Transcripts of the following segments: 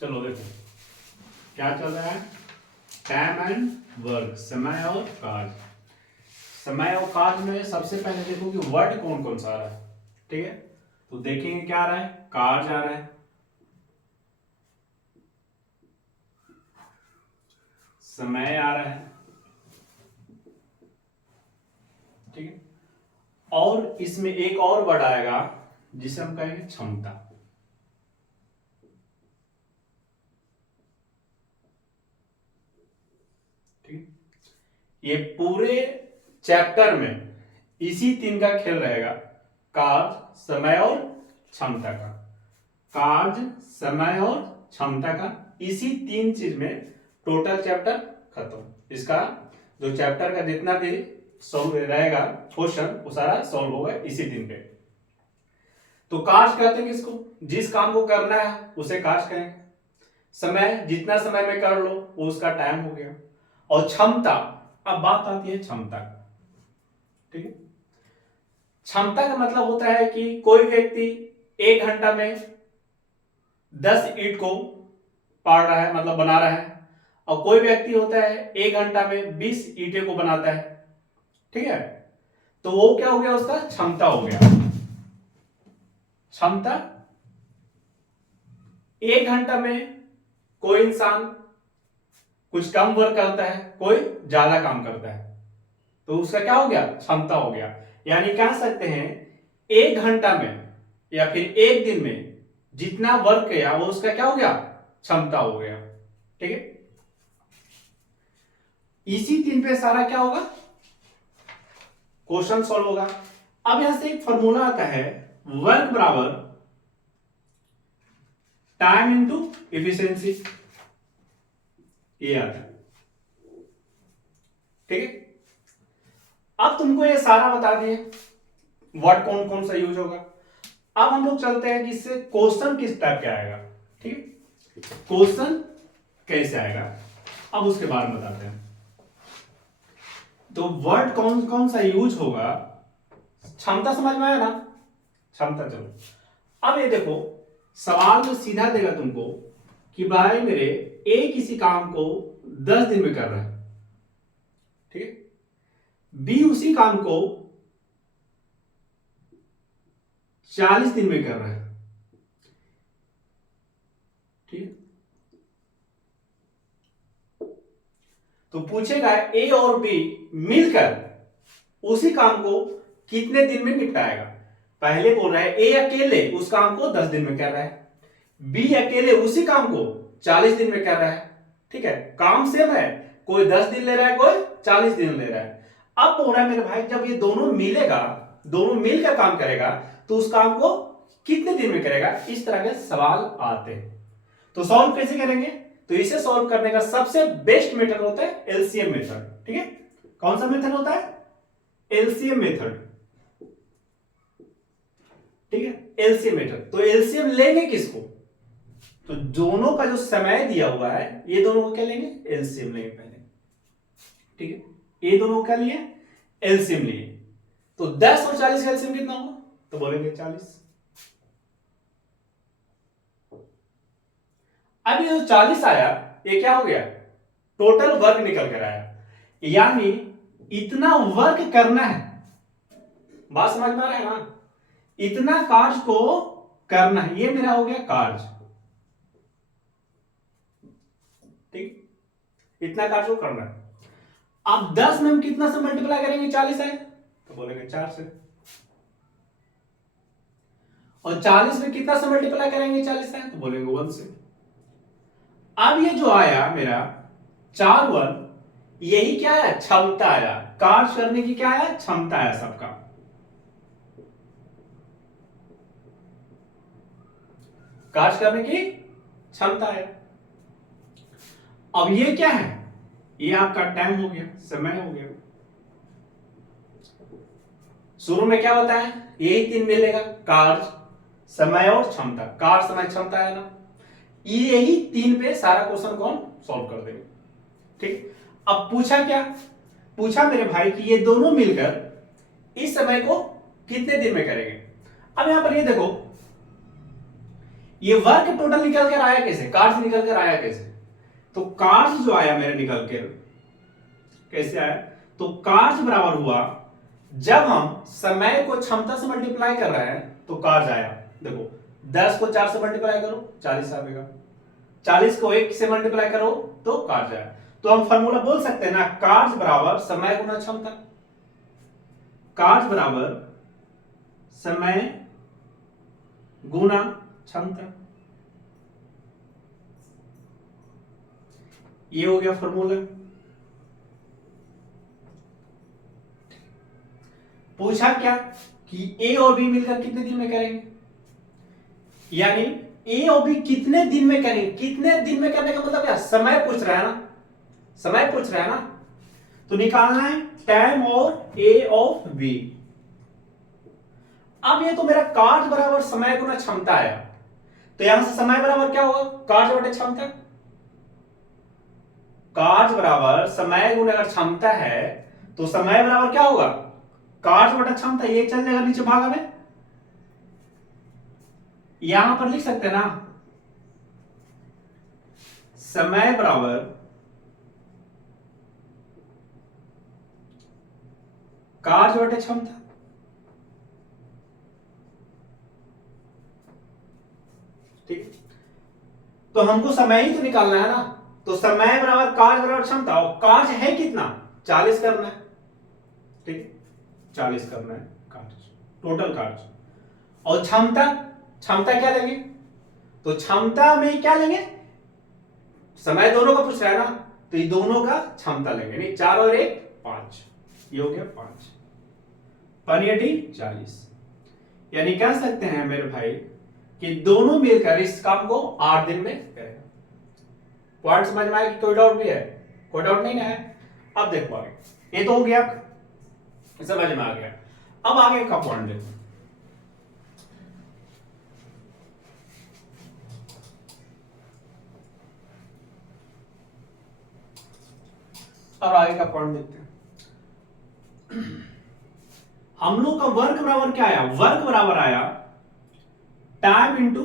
चलो देखो क्या चल रहा है। टाइम एंड वर्क, समय और कार्य। समय और कार्य में सबसे पहले देखो कि वर्ड कौन कौन सा आ रहा है। ठीक है, तो देखेंगे क्या आ रहा है। कार्य आ रहा है, समय आ रहा है, ठीक है, और इसमें एक और वर्ड आएगा जिसे हम कहेंगे क्षमता। ठीक है, ये पूरे चैप्टर में इसी तीन का खेल रहेगा, कार्य, समय और क्षमता का। कार्य, समय और क्षमता का, इसी तीन चीज में टोटल चैप्टर खत्म। इसका जो चैप्टर का जितना भी सॉल्व रहेगा क्वेश्चन, वो सारा सॉल्व होगा इसी दिन पे। तो कार्य कहते हैं किसको, जिस काम को करना है उसे कार्य कहेंगे। समय, जितना समय में कर लो वो उसका टाइम हो गया। और क्षमता, अब बात आती है क्षमता। ठीक है, क्षमता का मतलब होता है कि कोई व्यक्ति 1 घंटा में 10 ईंट को पाड़ रहा है, मतलब बना रहा है, और कोई व्यक्ति होता है 1 घंटा में 20 ईंटें को बनाता है। ठीक है, तो वो क्या हो गया, उसका क्षमता हो गया। क्षमता, 1 घंटा में कोई इंसान कुछ कम वर्क करता है, कोई ज्यादा काम करता है, तो उसका क्या हो गया, क्षमता हो गया। यानी कह सकते हैं 1 घंटा में या फिर एक दिन में जितना वर्क किया वो उसका क्या हो गया, क्षमता हो गया। ठीक है, इसी तीन पे सारा क्या होगा, क्वेश्चन सॉल्व होगा। अब यहां से एक फॉर्मूला आता है, वर्क बराबर टाइम इंटू इफिशियंसी, ये आता है। ठीक है, अब तुमको ये सारा बता दिए वर्ड कौन कौन सा यूज होगा। अब हम लोग चलते हैं कि इससे क्वेश्चन किस टाइप का आएगा। ठीक है, क्वेश्चन कैसे आएगा अब उसके बारे में बताते हैं। तो वर्ड कौन कौन सा यूज होगा, क्षमता समझ में आया ना, क्षमता। चलो अब ये देखो, सवाल जो सीधा देगा तुमको कि भाई मेरे ए किसी काम को 10 दिन में कर रहा है, ठीक है, बी उसी काम को 40 दिन में कर रहा है। ठीक है, तो पूछेगा ए और बी मिलकर उसी काम को कितने दिन में निपटाएगा। पहले बोल रहा है ए अकेले उस काम को 10 दिन में कर रहा है, बी अकेले उसी काम को 40 दिन में कर रहा है। ठीक है, काम सेम है, कोई 10 दिन ले रहा है, कोई 40 दिन ले रहा है। अब बोल रहा है मेरे भाई जब ये दोनों मिलेगा, दोनों मिलकर काम करेगा तो उस काम को कितने दिन में करेगा। इस तरह के सवाल आते हैं। तो सॉल्व कैसे करेंगे, तो इसे सॉल्व करने का सबसे बेस्ट मेथड होता है एलसीएम मेथड। ठीक है, कौन सा मेथड होता है, एलसीएम मेथड। ठीक है, एलसीएम मेथड। तो एलसीएम लेंगे किसको, तो दोनों का जो समय दिया हुआ है ये दोनों को क्या लेंगे, एलसीएम लेंगे पहले। ठीक है, ये दोनों को क्या लिए, एलसीएम लिए। तो 10 और 40 का एलसीएम कितना होगा, तो बोलेंगे 40। अब ये जो 40 आया ये क्या हो गया, टोटल वर्क निकल कर आया। यानी इतना वर्क करना है, बात समझ में आ रहा है ना, इतना कार्य को करना है, ये मेरा हो गया कार्य। ठीक, इतना कार्य को करना है। अब 10 में हम कितना से मल्टीप्लाई करेंगे, 40 है तो बोलेंगे 4 से, और 40 में कितना से मल्टीप्लाई करेंगे, 40 है तो बोलेंगे 1 से। अब ये जो आया मेरा 4 1, यही क्या है, क्षमता आया, कार्य करने की क्या है, क्षमता है सबका। कार्य करने की क्षमता है। अब ये क्या है, ये आपका टाइम हो गया, समय हो गया। शुरू में क्या बताया, यही तीन मिलेगा, कार्य, समय और क्षमता। कार्य, समय, क्षमता है ना, यही तीन पे सारा क्वेश्चन को हम सॉल्व कर देंगे। ठीक, अब पूछा क्या, पूछा मेरे भाई कि ये दोनों मिलकर इस समय को कितने दिन में करेंगे। अब यहां पर ये देखो, ये वर्क टोटल निकल कर आया कैसे, कार्य निकल कर आया कैसे? तो कार्य जो आया मेरे निकल कर कैसे आया, तो कार्य बराबर हुआ, जब हम समय को क्षमता से मल्टीप्लाई कर रहे हैं तो कार्य आया। देखो 10 को 4 से मल्टीप्लाई करो 40 आएगा, 40 को 1 से मल्टीप्लाई करो तो कार्य आया। तो हम फॉर्मूला बोल सकते हैं ना, कार्य बराबर समय गुना क्षमता। कार्य बराबर समय गुना क्षमता, ये हो गया फॉर्मूला। पूछा क्या कि ए और बी मिलकर कितने दिन में करेंगे, यानी ए और बी कितने दिन में करेंगे। कितने दिन में करने का मतलब क्या, समय पूछ रहा है ना, समय पूछ रहा है ना, तो निकालना है टाइम और ए ऑफ बी। अब ये तो मेरा कार्य बराबर समय गुना क्षमता आया, तो यहां से समय बराबर क्या होगा, कार्य बटे क्षमता। कार्य बराबर समय गुना अगर क्षमता है तो समय बराबर क्या होगा, कार्य बटा क्षमता। ये चल जाएगा नीचे भागा में, यहां पर लिख सकते हैं ना, समय बराबर कार्य बटे क्षमता। ठीक, तो हमको समय ही तो निकालना है ना, तो समय बराबर कार्य बराबर क्षमता, और कार्य है कितना, 40 करना है। ठीक, 40 करना है कार्य, टोटल कार्य। और क्षमता, क्षमता क्या लेंगे, तो क्षमता में क्या लेंगे, समय दोनों का पूछ रहा है ना, तो ये दोनों का क्षमता लेंगे, नहीं 4 और 1 5, ये हो गया 5, 40, यानी कह सकते हैं मेरे भाई कि दोनों मिलकर इस काम को 8 दिन में करेगा। पॉइंट समझ में आया कि कोई डाउट भी है, कोई डाउट नहीं है। अब देखो आगे, ये तो हो गया, समझ में आ गया। अब आगे का पॉइंट देखो, अब आगे का पॉइंट देखते हैं। हम लोग का वर्क बराबर क्या आया, वर्क बराबर आया टाइम इंटू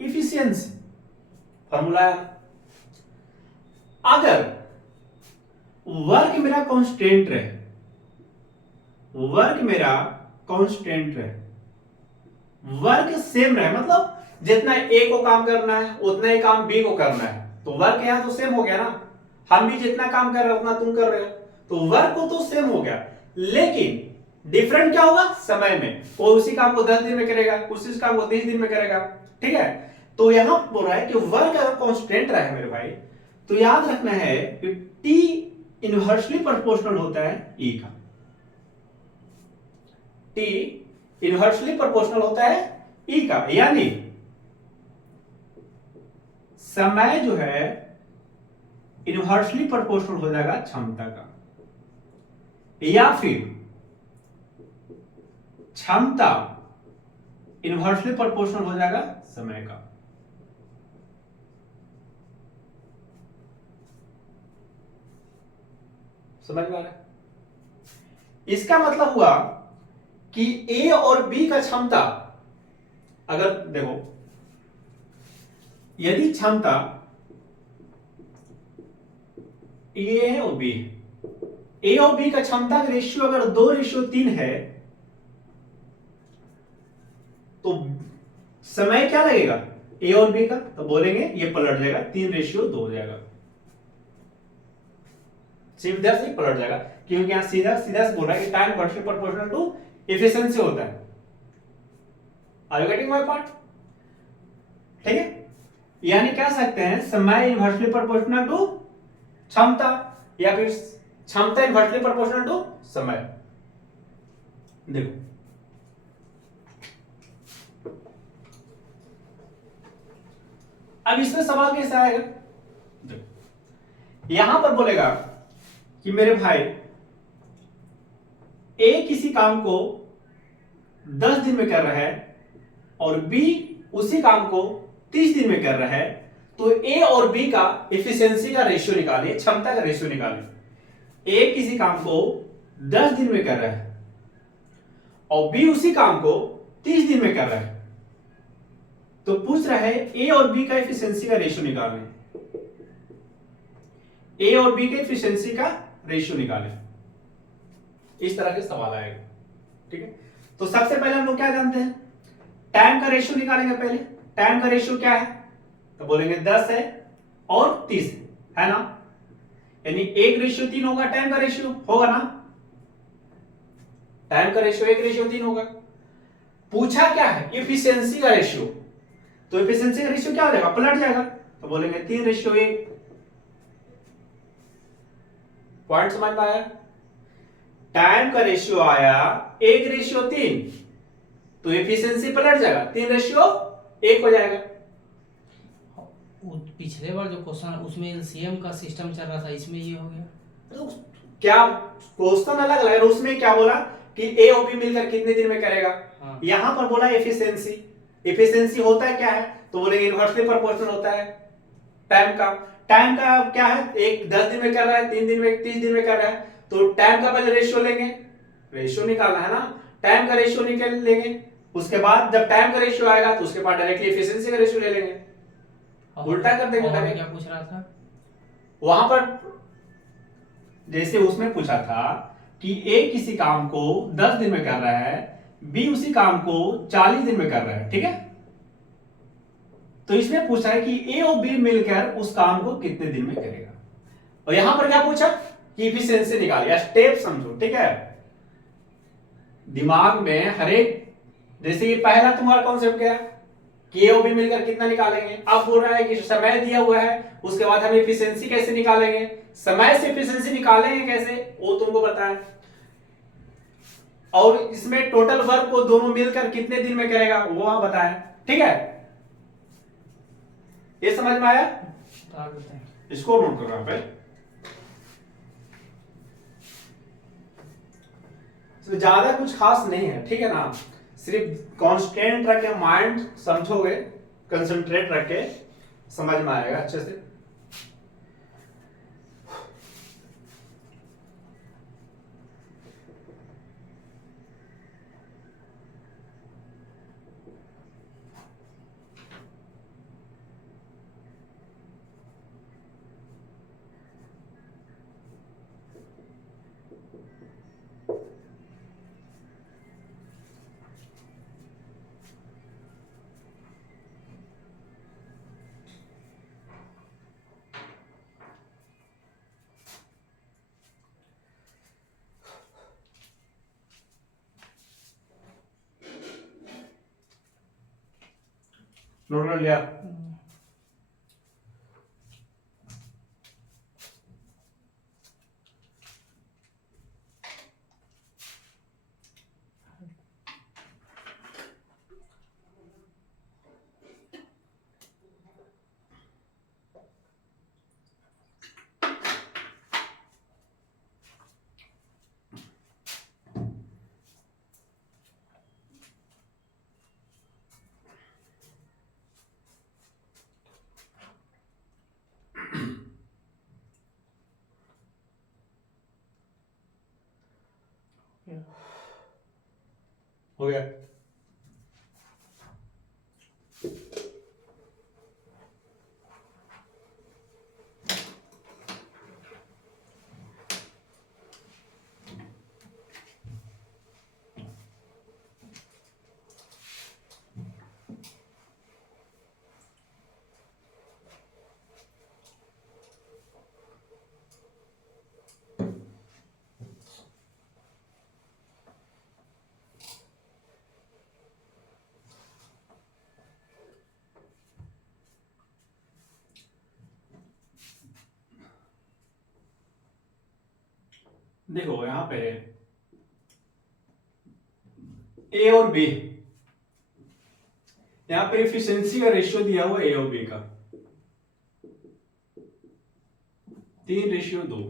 इफिशियंसी, फॉर्मूला आया। अगर वर्क मेरा कांस्टेंट रहे, वर्क मेरा कांस्टेंट रहे, वर्क सेम रहे, मतलब जितना ए को काम करना है उतना ही काम बी को करना है, तो वर्क यहां तो सेम हो गया ना, हम भी जितना काम कर रहे हो उतना तुम कर रहे हो, तो वर्क को तो सेम हो गया, लेकिन डिफरेंट क्या होगा, समय में। वो उसी काम को 10 दिन में करेगा, उसी काम को 30 दिन में करेगा। ठीक है, तो यहां बोल रहा है कि वर्क अगर कांस्टेंट रहे मेरे भाई, तो याद रखना है कि टी इनवर्सली प्रोपोर्शनल होता है ई का, टी इनवर्सली प्रोपोर्शनल होता है ई का, यानी समय जो है इनवर्सली प्रोपोर्शनल हो जाएगा क्षमता का, या फिर क्षमता इनवर्सली प्रोपोर्शनल हो जाएगा समय का। समझ में आ रहा है, इसका मतलब हुआ कि ए और बी का क्षमता, अगर देखो यदि क्षमता ए है और बी है, ए और बी का क्षमता का रेशियो अगर 2:3 है, तो समय क्या लगेगा ए और बी का, तो बोलेंगे ये पलट जाएगा, 3:2 हो जाएगा, सीधा से पलट जाएगा, क्योंकि यहां सीधा सीधा से बोल रहा है कि time inversely proportional to efficiency होता है। Are you getting my point? ठीक है, यानी कह सकते हैं समय इनवर्सली प्रोपोर्शनल टू क्षमता, या फिर क्षमता इनवर्सली प्रोपोर्शनल टू समय। देखो अब इसमें सवाल कैसे आएगा, देखो यहां पर बोलेगा कि मेरे भाई ए किसी काम को 10 दिन में कर रहा है और बी उसी काम को 30 दिन में कर रहा है, तो ए और बी का एफिशिएंसी का रेशियो निकालिए, क्षमता का रेशियो निकालिए। ए किसी काम को 10 दिन में कर रहा है और बी उसी काम को 30 दिन में कर रहा है, तो पूछ रहा है ए और बी का एफिशिएंसी का रेशियो निकालने, ए और बी के एफिशिएंसी का रेशियो निकालें, इस तरह के सवाल आएगा। ठीक है, तो सबसे पहले हम लोग क्या जानते हैं, टाइम का रेशियो निकालेंगे। पहले टाइम का रेशियो क्या है, तो बोलेंगे 10 है और 30 है ना, यानी 1:3 होगा टाइम का रेशियो, होगा ना, टाइम का रेशियो 1:3 होगा। पूछा क्या है, एफिशिएंसी का रेशियो, तो एफिशिएंसी का रेशियो क्या हो जाएगा, पलट जाएगा, तो बोलेंगे 3:1। पॉइंट समझ में आया, टाइम का रेशियो आया 1:3, तो एफिशिएंसी पलट जाएगा, 3:1 हो जाएगा। पिछले बार जो क्वेश्चन उसमें एलसीएम का सिस्टम चल रहा था, इसमें ये हो गया। तो क्या क्वेश्चन अलग लग रहा, उसमें क्या बोला कि ए और बी मिलकर कितने दिन में करेगा, हाँ। यहां पर बोला एफिशिएंसी, एफिशिएंसी होता है क्या है, तो बोलेंगे इनवर्सली प्रोपोर्शनल होता है टाइम का। टाइम का क्या है, एक 10 दिन में कर रहा है, 3 दिन में, 30 दिन में कर रहा है, तो टाइम का पहले रेशियो लेंगे, रेशियो निकालना है ना, टाइम का रेशियो निकाल लेंगे, उसके बाद जब टाइम का रेशियो आएगा तो उसके बाद डायरेक्टली एफिशिएंसी का रेशियो ले लेंगे, उल्टा कर देंगे। और क्या पूछ रहा था वहां पर जैसे उसमें पूछा था कि ए किसी काम को 10 दिन में कर रहा है, बी उसी काम को 40 दिन में कर रहा है, ठीक है, तो इसमें पूछा है कि ए और बी मिलकर उस काम को कितने दिन में करेगा, और यहां पर क्या पूछा कि एफिशिएंसी निकालिए, स्टेप समझो, ठीक है, दिमाग में हर एक, जैसे ये पहला तुम्हारा कॉन्सेप्ट क्या कि ए और बी मिलकर कितना निकालेंगे, अब बोल रहा है कि समय दिया हुआ है, उसके बाद हम एफिशिएंसी कैसे निकालेंगे, समय से एफिशिएंसी निकालेंगे कैसे वो तुमको पता है, और इसमें टोटल वर्क को दोनों मिलकर कितने दिन में करेगा वो वहां बताया, ठीक है, ये समझ में आया, इसको नोट करो यहां पे। तो ज्यादा कुछ खास नहीं है, ठीक है ना, सिर्फ कांस्टेंट रख के माइंड समझोगे, कंसंट्रेट रख के समझ में आएगा अच्छे से। नोट कर लिया, हो गया, देखो यहां पे ए और बी, यहां पे एफिशिएंसी का रेशियो दिया हुआ ए और बी का 3:2,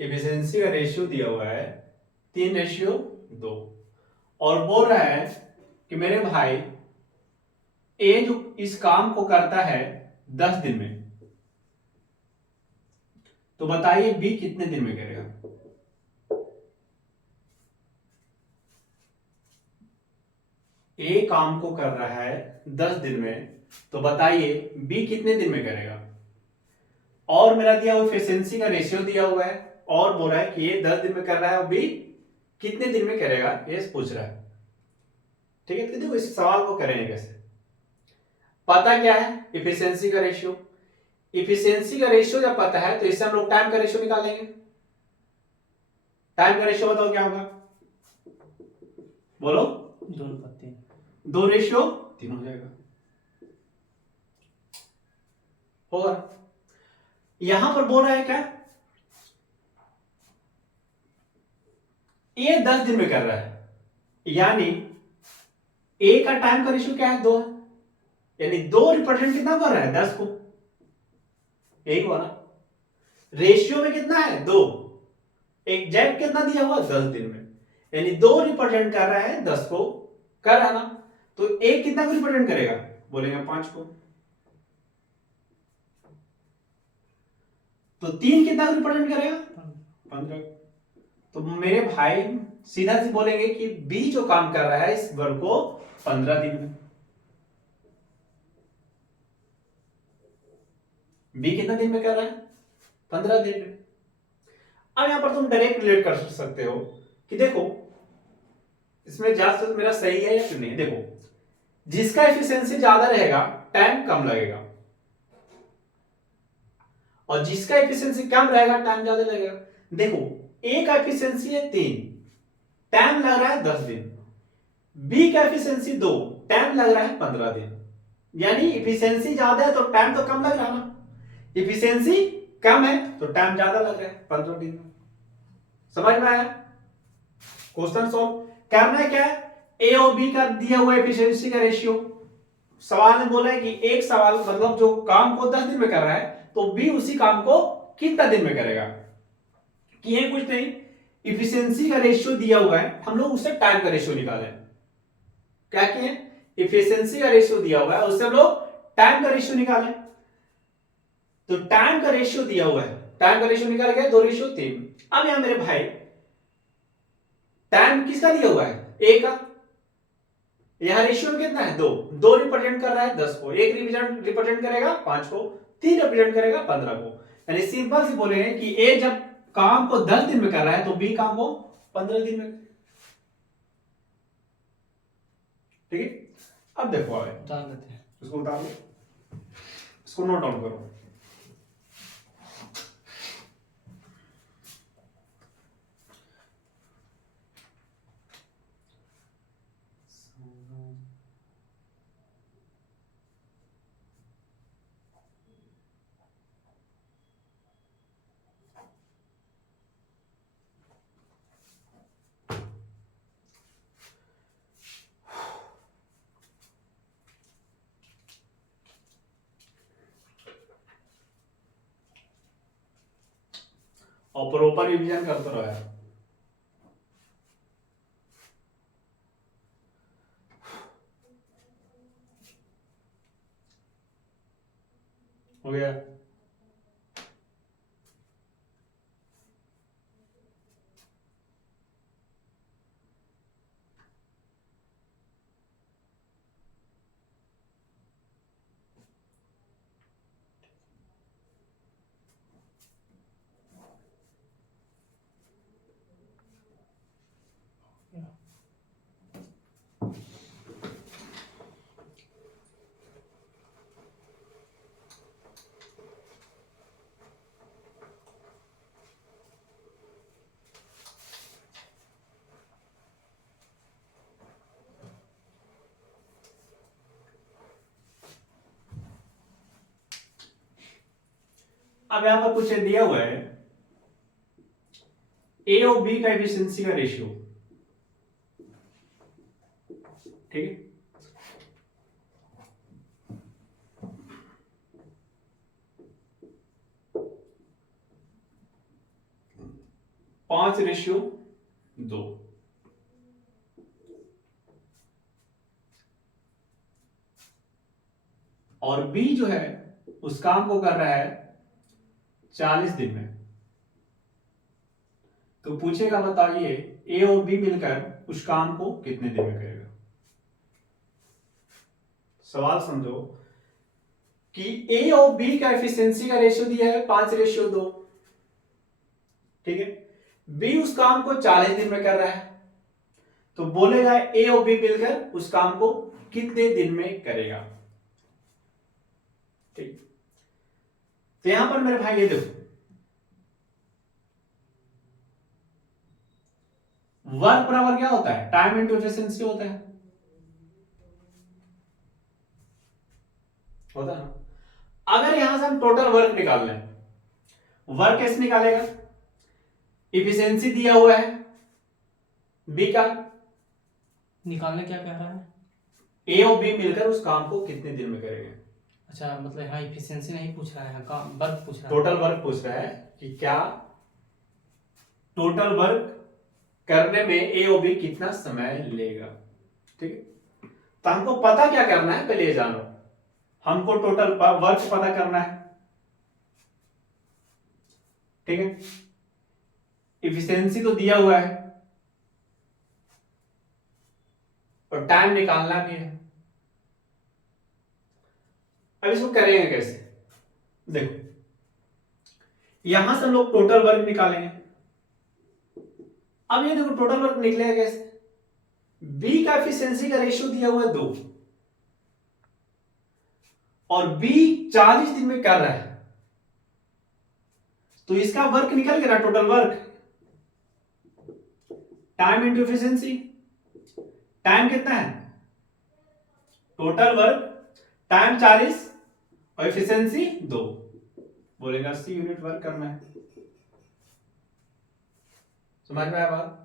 एफिशिएंसी का रेशियो दिया हुआ है 3:2, और बोल रहा है कि मेरे भाई ए जो इस काम को करता है 10 दिन में, तो बताइए बी कितने दिन में करेगा, ए काम को कर रहा है 10 दिन में, तो बताइए बी कितने दिन में करेगा। और मेरा दिया हुआ एफिशिएंसी का रेशियो दिया हुआ है और बोल रहा है कि ये 10 दिन में कर रहा है और बी कितने दिन में करेगा, ये पूछ रहा है। ठीक है, तो देखो इस सवाल को करेंगे कैसे। पता क्या है एफिशिएंसी का रेशियो। एफिशिएंसी का रेशियो जब पता है तो इससे हम लोग टाइम का रेशियो निकालेंगे। टाइम का रेशियो बताओ क्या होगा, बोलो। 2/3। 2:3 हो जाएगा, होगा। यहां पर बोल रहा है क्या, ये 10 दिन में कर रहा है, यानी ए का टाइम का रेशियो क्या है, 2 है, यानी 2 रिप्रेजेंट कितना कर रहा है, 10 को। यही हुआ ना, रेशियो में कितना है, 2, एग्जैक्ट कितना दिया हुआ, 10 दिन में, यानी 2 रिप्रेजेंट कर रहा है 10 को, कर रहा ना, तो एक कितना को रिप्रेजेंट करेगा, बोलेंगे 5 को। तो 3 कितना को रिप्रेजेंट करेगा, 15। तो मेरे भाई सीधा से बोलेंगे कि बी जो काम कर रहा है इस वर्क को 15 दिन में। बी कितना दिन में कर रहा है, 15 दिन में। अब यहां पर तुम डायरेक्ट रिलेट कर सकते हो कि देखो इसमें ज्यादा मेरा सही है या क्यों नहीं। देखो जिसका एफिशिएंसी ज्यादा रहेगा टाइम कम लगेगा, और जिसका एफिशिएंसी कम रहेगा टाइम ज्यादा लगेगा। देखो ए का एफिशिएंसी है 3, टाइम लग रहा है 10 दिन। बी का एफिशिएंसी 2, टाइम लग रहा है 15 दिन। यानी एफिशिएंसी ज्यादा है तो टाइम तो कम लग रहा है ना, एफिशिएंसी कम है तो टाइम ज्यादा लग रहा है 15 दिन में। समझ में आया, क्वेश्चन सॉल्व करना है क्या है, ए और बी का दिया हुआ एफिशिएंसी का रेशियो। सवाल में बोला है कि एक सवाल मतलब जो काम को 10 दिन में कर रहा है तो बी उसी काम को कितना दिन में करेगा। किए कुछ नहीं, इफिशियंसी का रेशियो दिया हुआ है, हम लोग उससे टाइम का रेशियो निकालें। क्या किए, इफिशियंसी का रेशियो दिया हुआ है उससे हम लोग टाइम का रेशियो निकालें। तो टाइम का रेशियो दिया हुआ है, टाइम का रेशियो निकाल गया 2:3। अब यहां मेरे भाई टाइम किसका दिया हुआ है, ए का, यहां रेशियो में कितना है, 2, 2 रिप्रेजेंट कर रहा है 10 को, एक रिप्रेजेंट करेगा 5 को, 3 रिप्रेजेंट करेगा 15 को। यानी सिंपल से बोलेंगे कि ए जब काम को 10 दिन में कर रहा है तो बी काम को 15 दिन में। ठीक है, अब देखो आगे उतार देते हैं। इसको उतार लो, इसको नोट डाउन करो। और प्रॉपर रिवीजन करते रहो यार। हो गया, अब यहां पर कुछ दिया हुआ है ए और बी का एफिशिएंसी का रेशियो। ठीक है, पांच रेशियो 2। और बी जो है उस काम को कर रहा है 40 दिन में। तो पूछेगा बताइए ए और बी मिलकर उस काम को कितने दिन में करेगा। सवाल समझो कि ए और बी का एफिशिएंसी का रेशियो दिया है 5:2, ठीक है। बी उस काम को 40 दिन में कर रहा है, तो बोलेगा ए और बी मिलकर उस काम को कितने दिन में करेगा, ठीक। तो यहां पर मेरे भाई ये देखो, वर्क बराबर क्या होता है, टाइम इनटू एफिशिएंसी होता है ना। अगर यहां से हम टोटल वर्क निकाल लें, वर्क कैसे निकालेगा, इफिशिएंसी दिया हुआ है बी का, निकालने क्या कह रहा है? ए और बी मिलकर उस काम को कितने दिन में करेंगे। अच्छा, मतलब यहाँ इफिशिएंसी नहीं पूछ रहा है, काम वर्क पूछ रहा है। टोटल वर्क पूछ रहा है कि क्या टोटल वर्क करने में ए और बी कितना समय लेगा, ठीक है। तो हमको पता क्या करना है, पहले ये जानो, हमको टोटल वर्क पता करना है, ठीक है। इफिशिएंसी तो दिया हुआ है और टाइम निकालना भी है। अब इसको करेंगे कैसे, देखो यहां से हम लोग टोटल वर्क निकालेंगे। अब ये देखो टोटल वर्क निकलेगा कैसे, बी का एफिशिएंसी का रेशियो दिया हुआ है 2 और बी 40 दिन में कर रहा है, तो इसका वर्क निकल गया ना, total work, time into efficiency. Time कितना है, टोटल वर्क टाइम 40 और एफिशिएंसी 2, बोलेगा 80 यूनिट वर्क करना है। समझ में आया बात।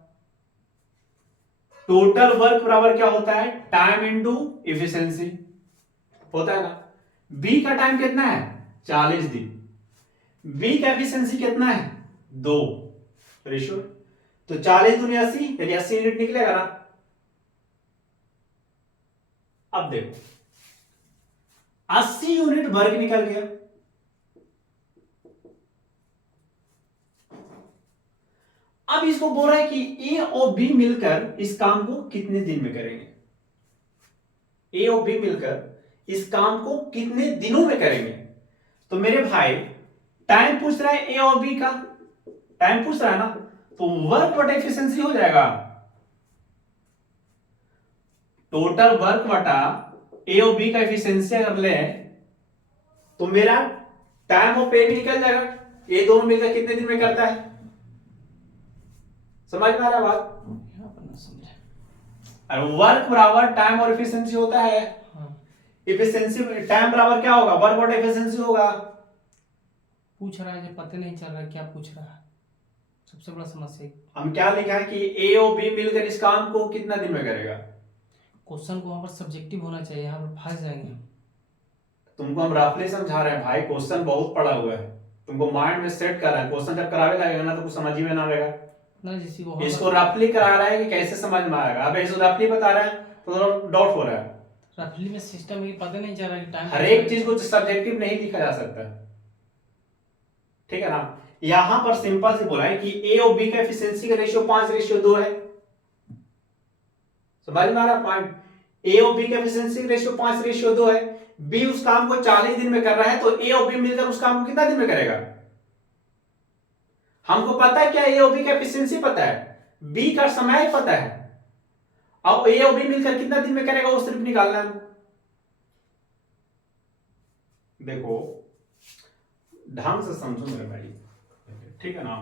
टोटल वर्क बराबर क्या होता है, टाइम इंटू एफिशिएंसी होता है ना। बी का टाइम कितना है 40 दिन, बी का एफिशिएंसी कितना है 2, रेशियो, तो 40 दूनी 80 यानी 80 यूनिट निकलेगा ना। अब देखो 80 यूनिट वर्क निकल गया, अब इसको बोल रहा है कि ए और बी मिलकर इस काम को कितने दिन में करेंगे, ए और बी मिलकर इस काम को कितने दिनों में करेंगे। तो मेरे भाई टाइम पूछ रहा है ए और बी का, टाइम पूछ रहा है ना, तो वर्क बटा एफिशिएंसी हो जाएगा, टोटल वर्क बटा ए और बी का एफिशिएंसी अगर ले तो मेरा टाइम और पे भी निकल जाएगा, ये दोनों मिलकर कितने दिन में करता है। समझ में आ रहा है बात। और वर्क बराबर टाइम और एफिशिएंसी होता है, एफिशिएंसी टाइम बराबर क्या होगा, वर्क बटा एफिशिएंसी होगा। पूछ रहा है जो पता नहीं चल रहा क्या पूछ रहा है, सबसे बड़ा समस्या। हम क्या लिखा है कि ए और बी मिलकर इस काम को कितना दिन में करेगा। क्वेश्चन को वहां पर सब्जेक्टिव होना चाहिए, यहाँ पर फंस जाएंगे। तुमको हम रफली समझा रहे हैं भाई, क्वेश्चन बहुत पड़ा हुआ है, तुमको माइंड में सेट कर रहा है, क्वेश्चन जब करावे लगेगा ना तो कुछ समझ ही में ना आएगा ना, जिसी को इसको रफली करा रहा है कि कैसे समझ में आएगा। अब इसको रफली बता रहा है तो डाउट हो रहा है, रफली में सिस्टम ये पता नहीं चल रहा कि टाइम, हर एक चीज को सब्जेक्टिव नहीं लिखा जा सकता, ठीक है ना। यहां पर सिंपल से बोला है कि ए और बी का एफिशिएंसी का रेशियो 5:2 है। समझ में आ रहा है पॉइंट, ए और बी का एफिशिएंसी रेशियो 5:2 है। बी उस काम को 40 दिन में कर रहा है, तो ए और बी मिलकर उस काम को कितना दिन में करेगा। हमको पता है क्या, ए और बी का एफिशिएंसी पता है, बी का समय पता है, अब ए और बी मिलकर कितना दिन में करेगा वो सिर्फ निकालना है। देखो ढंग से समझो मेरे भाई, ठीक है ना।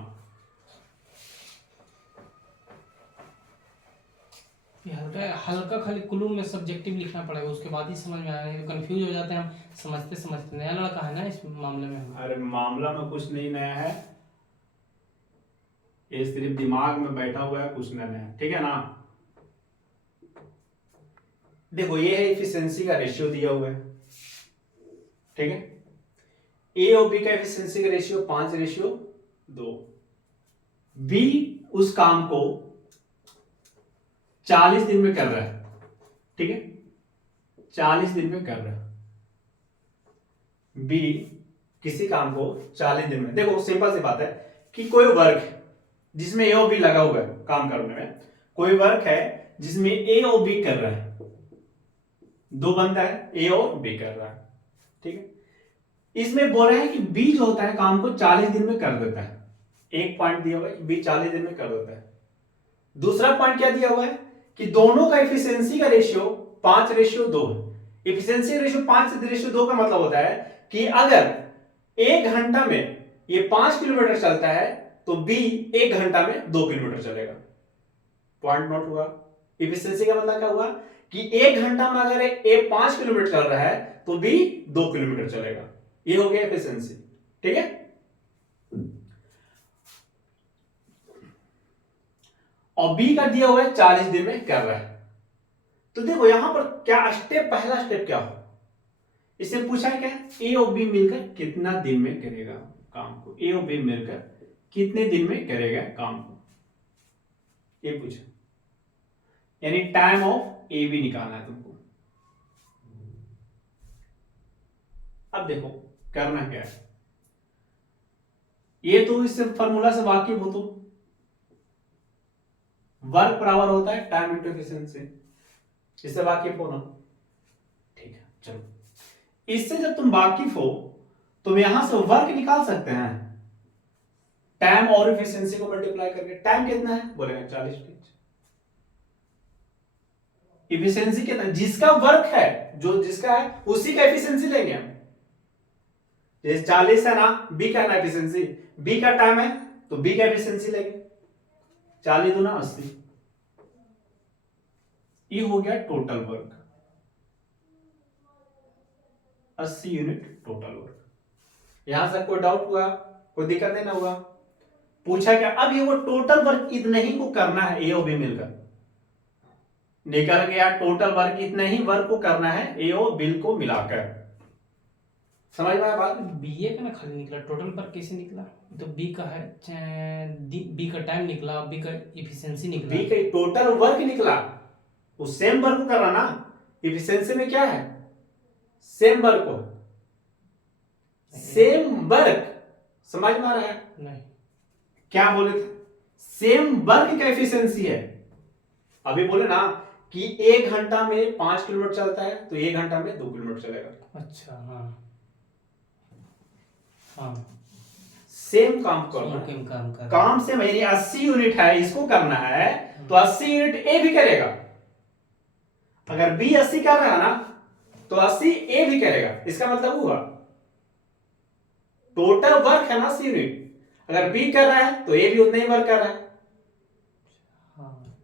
हल्का हल्का खाली क्लू में सब्जेक्टिव लिखना पड़ेगा, उसके बाद ही समझ में आएगा, कंफ्यूज हो जाते हैं हम समझते समझते। नया लड़का है ना इस मामले में हम। अरे मामला में कुछ नहीं नया है, ये सिर्फ दिमाग में बैठा हुआ है, कुछ नया है, ठीक है ना। देखो ये है एफिशिएंसी का रेशियो दिया हुआ है, ठीक है। ए और बी का एफिशिएंसी का रेशियो 5:2, बी उस काम को 40 दिन में कर रहा है, ठीक है, 40 दिन में कर रहा है। बी किसी काम को 40 दिन में, देखो सिंपल सी बात है कि कोई वर्क है जिसमें ए और बी लगा हुआ है काम करने में, कोई वर्क है जिसमें ए और बी कर रहा है, दो बंदा है, ए और बी कर रहा है, ठीक है। इसमें बोल रहे हैं कि बी जो होता है काम को 40 दिन में कर देता है। एक पॉइंट दिया हुआ है कि बी 40 दिन में कर देता है। दूसरा पॉइंट क्या दिया हुआ है कि दोनों का एफिशिएंसी का रेशियो 5:2 है। एफिशिएंसी रेशियो 5:2 का मतलब होता है कि अगर 1 घंटा में ये 5 किलोमीटर चलता है तो बी 1 घंटा में 2 किलोमीटर चलेगा। पॉइंट नोट हुआ। एफिशिएंसी का मतलब क्या हुआ कि 1 घंटा में अगर ए 5 किलोमीटर चल रहा है तो बी 2 किलोमीटर चलेगा। ये हो गया एफिशिएंसी, ठीक है। और बी का दिया हुआ है 40 दिन में कर रहा है। तो देखो यहां पर क्या स्टेप, पहला स्टेप क्या हो, इससे पूछा है क्या, ए और बी मिलकर कितना दिन में करेगा काम को, ए और बी मिलकर कितने दिन में करेगा काम को, ये पूछा। यानी टाइम ऑफ ए बी निकालना है तुमको। अब देखो करना क्या है, ये तो इस फॉर्मूला से वाकिफ हो तुम, वर्क बराबर होता है टाइम इंटू एफिशिएंसी, इससे वाकिफ हो ना, ठीक है। चलो इससे जब तुम वाकिफ हो तुम यहां से वर्क निकाल सकते हैं टाइम और एफिशिएंसी को मल्टीप्लाई करके। टाइम कितना है बोलेंगे 40 मिनट, एफिशिएंसी कितना, जिसका वर्क है जो जिसका है उसी का एफिशिएंसी लेंगे हम। जैसे 40 है ना, बी का ना एफिशिएंसी, बी का टाइम है तो बी का एफिशिएंसी लेंगे, 40 दूना 80, ये हो गया total work, 80 unit total work. यहां से कोई डाउट हुआ, कोई दिक्कत नहीं ना हुआ, पूछा क्या। अब ये वो टोटल वर्क इतना ही को करना है, ए और बी मिलकर निकल गया टोटल वर्क, इतना ही वर्क को करना है ए और बी को मिलाकर। समझ में आया बात। बीए का ना खाली निकला, टोटल पर कैसे निकला, तो बी का है, बी का टाइम निकला, बी का एफिशिएंसी निकला, बी का टोटल वर्क निकला, उस सेम वर्क को करना ना। एफिशिएंसी में क्या है, सेम वर्क को, सेम वर्क, समझ में आ रहा है नहीं, क्या बोले थे, सेम वर्क का एफिशिएंसी है। अभी बोले ना कि 1 घंटा में 5 किलोमीटर चलता है तो 1 घंटा में 2 किलोमीटर चलेगा। अच्छा हाँ हाँ, सेम काम करना है, सेम काम कर काम से यानी 80 यूनिट है, इसको करना है तो 80 यूनिट ए भी करेगा। अगर बी 80 कर रहा है ना तो 80 ए भी करेगा, इसका मतलब हुआ टोटल वर्क है ना 80 यूनिट, अगर बी कर रहा है तो ए भी उतना ही वर्क कर रहा है। हाँ,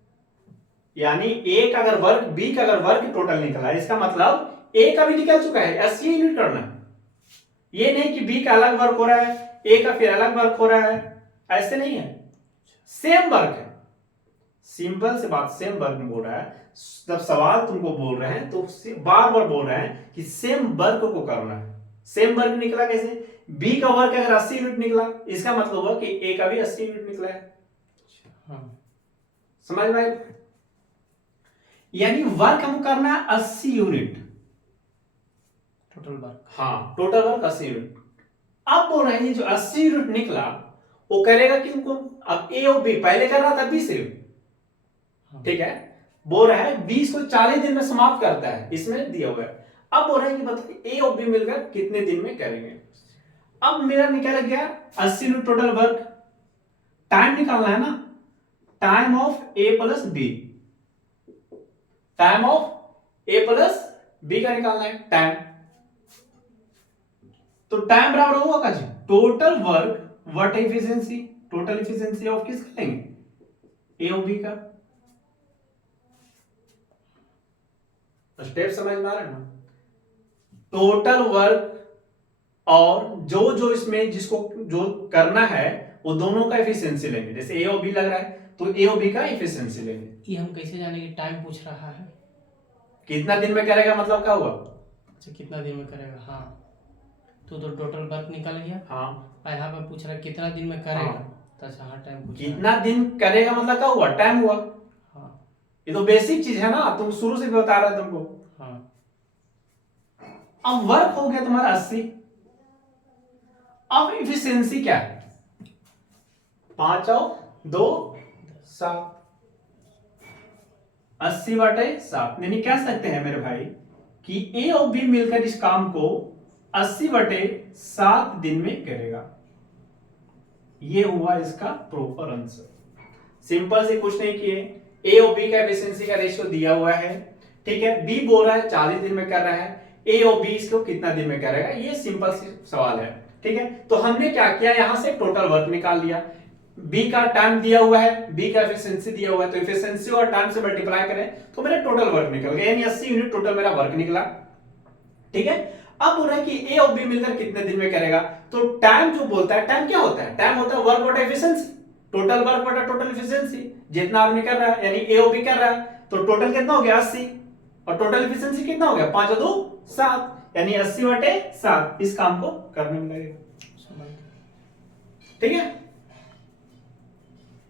यानी ए का अगर वर्क, बी का अगर वर्क टोटल निकला है, इसका मतलब ए का भी निकल चुका है, 80 यूनिट करना है। ये नहीं कि बी का अलग वर्क हो रहा है, ए का फिर अलग वर्क हो रहा है, ऐसे नहीं है, सेम वर्क है। सिंपल से बात, सेम वर्क बोल रहा है। जब सवाल तुमको बोल रहे हैं तो बार बार बोल रहे हैं कि सेम वर्क को करना है। सेम वर्क निकला कैसे, बी का वर्क अगर 80 यूनिट निकला, इसका मतलब हुआ कि ए का भी 80 यूनिट निकला है। हाँ, समझ में आया। यानी वर्क हमको करना है 80 यूनिट, टोटल वर्क, हाँ टोटल वर्क 80 यूनिट। अब बोल रहे हैं जो 80 यूनिट निकला वो करेगा किनको, अब ए और बी पहले कर रहा था 20 यूनिट, ठीक है, बोल रहा है 20 को 40 दिन में समाप्त करता है, इसमें दिया हुआ है। अब बोल रहे हैं कि बताइए ए और बी मिलकर कितने दिन में करेंगे। अब मेरा निकल गया 80 यूनिट टोटल वर्क, टाइम निकालना है ना, time of A plus B, time of A plus B का निकालना है टाइम। तो टाइम बराबर होगा का जी total work what efficiency, total efficiency of किसका लेंगे, ए और बी का। स्टेप समझ में आ रहा है ना, टोटल वर्क और जो जो इसमें जिसको जो करना है वो दोनों का एफिशिएंसी लेंगे। जैसे ए और बी लग रहा है तो ए और बी का एफिशिएंसी लेंगे। ये हम कैसे जाने कि टाइम पूछ रहा है, कितना दिन में करेगा मतलब क्या हुआ, अच्छा कितना दिन में करेगा, हाँ तो टोटल वर्क निकल गया। हाँ यहाँ पे पूछ रहा है कितना दिन में करेगा, हाँ। तो अच्छा हाँ टाइम पूछ रहा है, कितना दिन करेगा मतलब क्या हुआ, टाइम हुआ। हाँ ये तो बेसिक चीज है ना, तुम शुरू से भी बता रहा है तुमको। हाँ, अब वर्क हो गया तुम्हारा 80, अब इफिशियंसी क्या है, 5 और 2 7, 80/7। यानी कह सकते हैं मेरे भाई कि ए और बी मिलकर इस काम को 80/7 दिन में करेगा। ये हुआ इसका प्रॉपर आंसर। सिंपल से कुछ नहीं किए, ए और बी का एफिशिएंसी का रेशियो दिया हुआ है, ठीक है। बी बोल रहा है 40 दिन में कर रहा है, ए और बी इसको कितना दिन में करेगा, ये सिंपल सवाल है, ठीक है। तो हमने क्या किया, यहां से टोटल वर्क निकाल लिया। बी का टाइम दिया हुआ है, बी का एफिशिएंसी दिया हुआ है, तो एफिशिएंसी और टाइम से मल्टीप्लाई करें तो मेरा टोटल वर्क निकल गया, यानी 80 यूनिट टोटल मेरा वर्क निकला, ठीक है। अब बोल रहा है कि ए और बी मिलकर कितने दिन में करेगा, तो टाइम जो बोलता है, टाइम क्या होता है, टाइम होता है वर्क बटा एफिशिएंसी, टोटल वर्क बटा टोटल एफिशिएंसी। जितना आदमी कर रहा है यानी ए और बी कर रहा है, तो टोटल कितना हो गया 80, और टोटल एफिशिएंसी कितना हो गया 5 और 2 7, यानी 80/7 इस काम को करने में लगेगा, ठीक है।